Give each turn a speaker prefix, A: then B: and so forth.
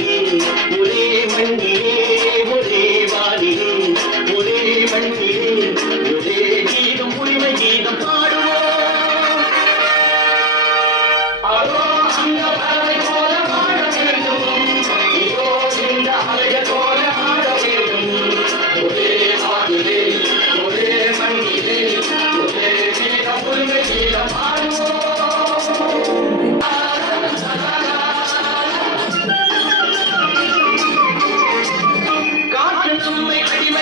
A: Thank you.